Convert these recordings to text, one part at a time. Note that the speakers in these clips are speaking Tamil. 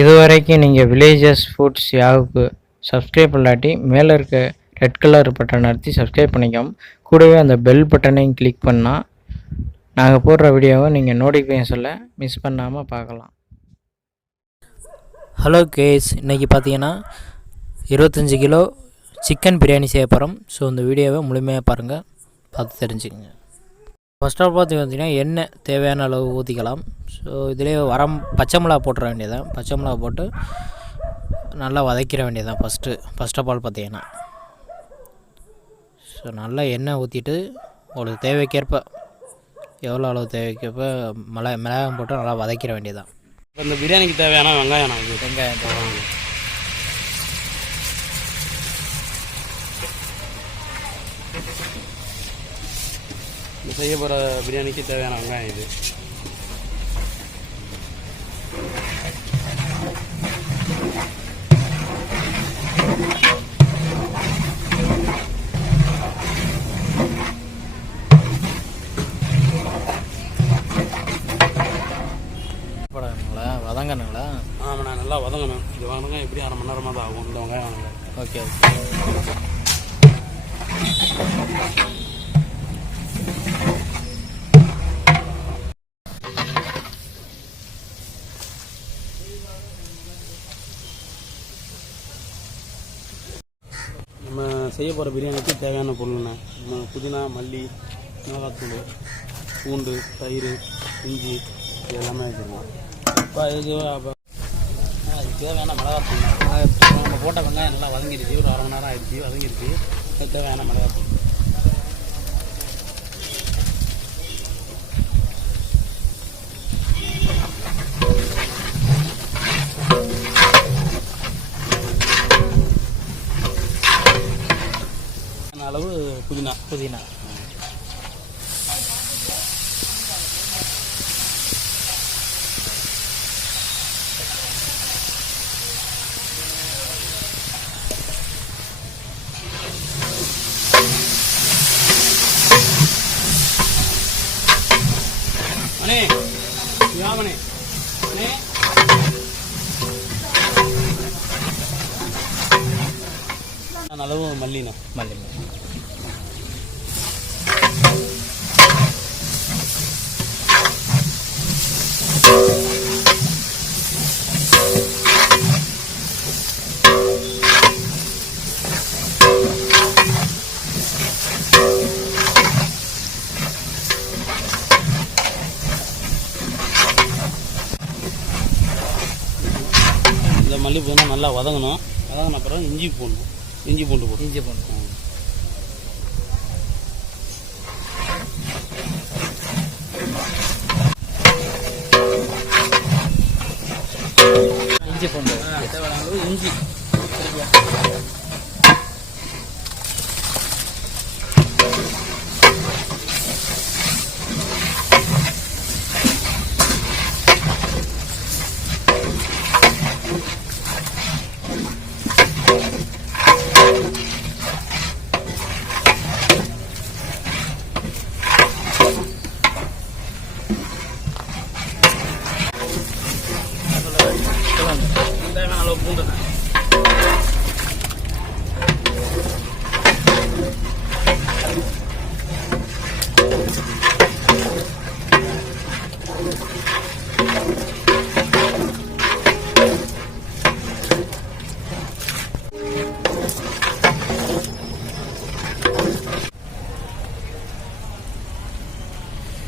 இதுவரைக்கும் நீங்கள் வில்லேஜஸ் ஃபுட்ஸ் யாவுக்கு சப்ஸ்கிரைப் பண்ணாட்டி மேலே இருக்க ரெட் கலர் பட்டன் அழுத்தி சப்ஸ்கிரைப் பண்ணிக்கோம். கூடவே அந்த பெல் பட்டனையும் கிளிக் பண்ணால் நாங்கள் போடுற வீடியோவை நீங்கள் நோட்டிஃபிகேஷனில் மிஸ் பண்ணாமல் பார்க்கலாம். ஹலோ கேஸ், இன்றைக்கி பார்த்தீங்கன்னா 25 கிலோ சிக்கன் பிரியாணி செய்ய போகிறோம். ஸோ இந்த வீடியோவை முழுமையாக பாருங்கள், பார்த்து தெரிஞ்சுக்கங்க. ஃபஸ்ட் ஆஃப் பார்த்தீங்கன்னா எண்ணெய் தேவையான அளவு ஊற்றிக்கலாம். ஸோ இதிலே பச்சை மிளகா போட்டுற வேண்டியதான். பச்சை மிளகா போட்டு நல்லா வதக்கிற வேண்டியதான் ஃபஸ்ட் ஆஃப் ஆல் பார்த்தீங்கன்னா. ஸோ நல்லா எண்ணெய் ஊற்றிட்டு உங்களுக்கு தேவைக்கேற்ப எவ்வளோ அளவு தேவைக்கேற்ப மிளகாய் போட்டு நல்லா வதக்கிற வேண்டியதான். இப்போ இந்த பிரியாணிக்கு தேவையான வெங்காயம் இந்த செய்ய போகிற பிரியாணிக்கு தேவையான வெங்காயம் இது. வதங்கணுங்களா? ஆமாண்ணா, நல்லா வதங்கணும். இது வதங்க எப்படி 1/2 மணி நேரமாக தான் ஆகும் இந்த வெங்காயம் வதங்க. ஓகே. நம்ம செய்ய போகிற பிரியாணிக்கு தேவையான பொருள்ண்ணே புதினா, மல்லி, மிளகாத்தூள், பூண்டு, தயிர், இஞ்சி இது எல்லாமே வச்சுருக்கோம். இப்போ அதுக்கு தேவையான மிளகாத்தூள் நம்ம போட்ட வெங்காயம் நல்லா வதங்கிடுச்சு. ஒரு 1/2 மணி நேரம் ஆகிடுச்சு, வதங்கிடுச்சு. தேவையான மிளகாத்தூள் அளவு புதினா அண்ணே யாவனே அண்ணே அளவு மல்லி இந்த மல்லி பூண்டு நல்லா வதங்கணும். வதங்கின அப்புறம் இஞ்சி பூண்டு போட்டு தேவையான அளவு இஞ்சி தேவையான அளவு பூண்டு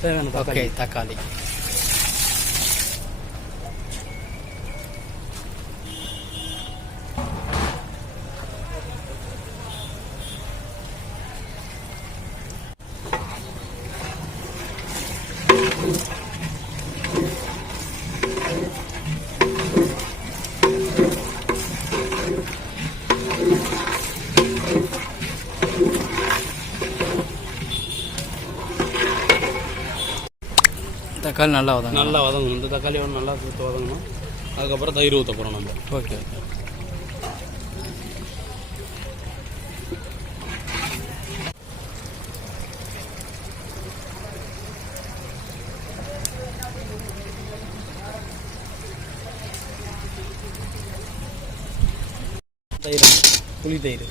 தேவையான தக்காளி தக்காளி நல்லா வதங்கணும். இந்த தக்காளியோட நல்லா ஊற்ற வதங்கணும். அதுக்கப்புறம் தயிர் ஊற்ற போகிறோம் நம்ம. ஓகே. புளி தயிர்.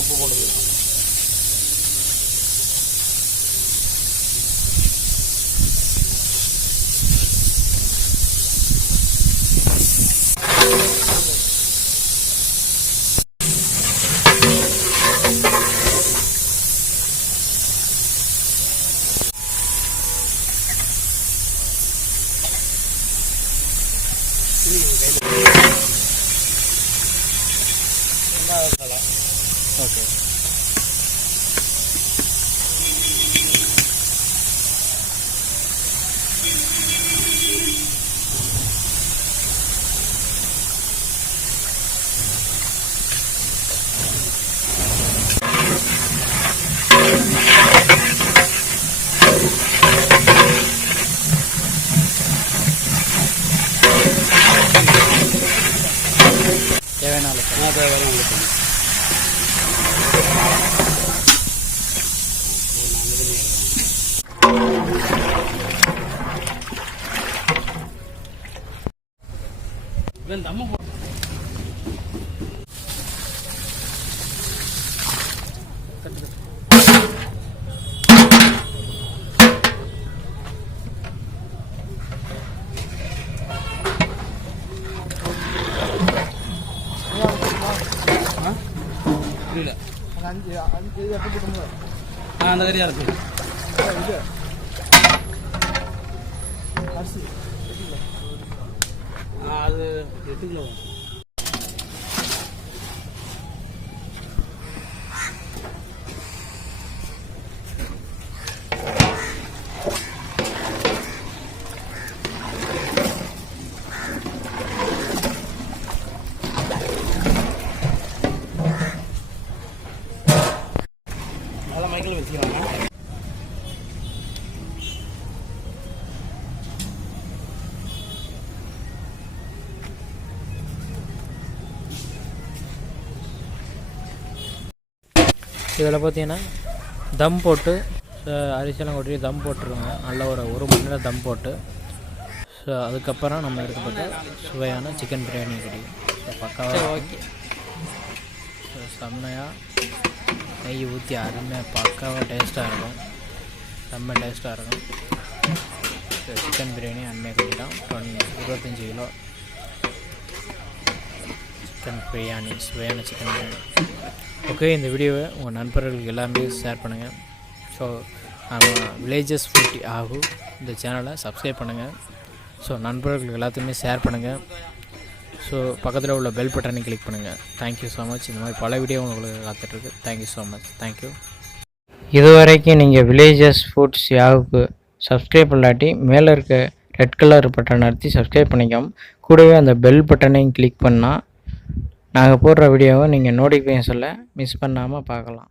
உப்பு போடுது. ஓகே. தேவையான அளவு தம்ம போ. புரியல. அந்த கறியா இருக்கு. அது 8 கிலோ. அதெல்லாம் மைக்கில் வச்சுக்கிறாங்க. இதில் பார்த்தீங்கன்னா தம் போட்டு அரிசியெல்லாம் கொட்டி தம் போட்டுருவாங்க. நல்ல ஒரு மணி நேரம் தம் போட்டு ஸோ அதுக்கப்புறம் நம்ம எடுக்கப்பட்ட சுவையான சிக்கன் பிரியாணி கிடைக்கும். ஸோ பக்காவாக ஓகே. ஸோ செம்மையாக நெய் ஊற்றி அருமையாக பக்காவாக டேஸ்ட்டாக இருக்கும். செம்ம டேஸ்ட்டாக இருக்கும். ஸோ சிக்கன் பிரியாணி அருமையாக கிடைக்கும். 25 கிலோ சிக்கன் பிரியாணி, சுவையான சிக்கன் பிரியாணி. ஓகே, இந்த வீடியோவை உங்கள் நண்பர்களுக்கு எல்லாமே ஷேர் பண்ணுங்கள். ஸோ வில்லேஜஸ் ஃபுட் யாஹூ இந்த சேனலை சப்ஸ்கிரைப் பண்ணுங்கள். ஸோ நண்பர்களுக்கு எல்லாத்தையுமே ஷேர் பண்ணுங்கள். ஸோ பக்கத்தில் உள்ள பெல் பட்டனை கிளிக் பண்ணுங்கள். Thank you so much. இந்த மாதிரி பல வீடியோ உங்களுக்கு காத்துட்ருக்கு. Thank you so much. தேங்க்யூ. இது வரைக்கும் நீங்கள் வில்லேஜஸ் ஃபுட்ஸ் யாஹூக்கு சப்ஸ்கிரைப் பண்ணாட்டி மேலே இருக்க ரெட் கலர் பட்டனை அழுத்தி சப்ஸ்கிரைப் பண்ணிக்கோம். கூடவே அந்த பெல் பட்டனையும் கிளிக் பண்ணால் நாங்கள் போடுற வீடியோவை நீங்கள் நோட்டிஃபிகேஷனில் மிஸ் பண்ணாமல் பார்க்கலாம்.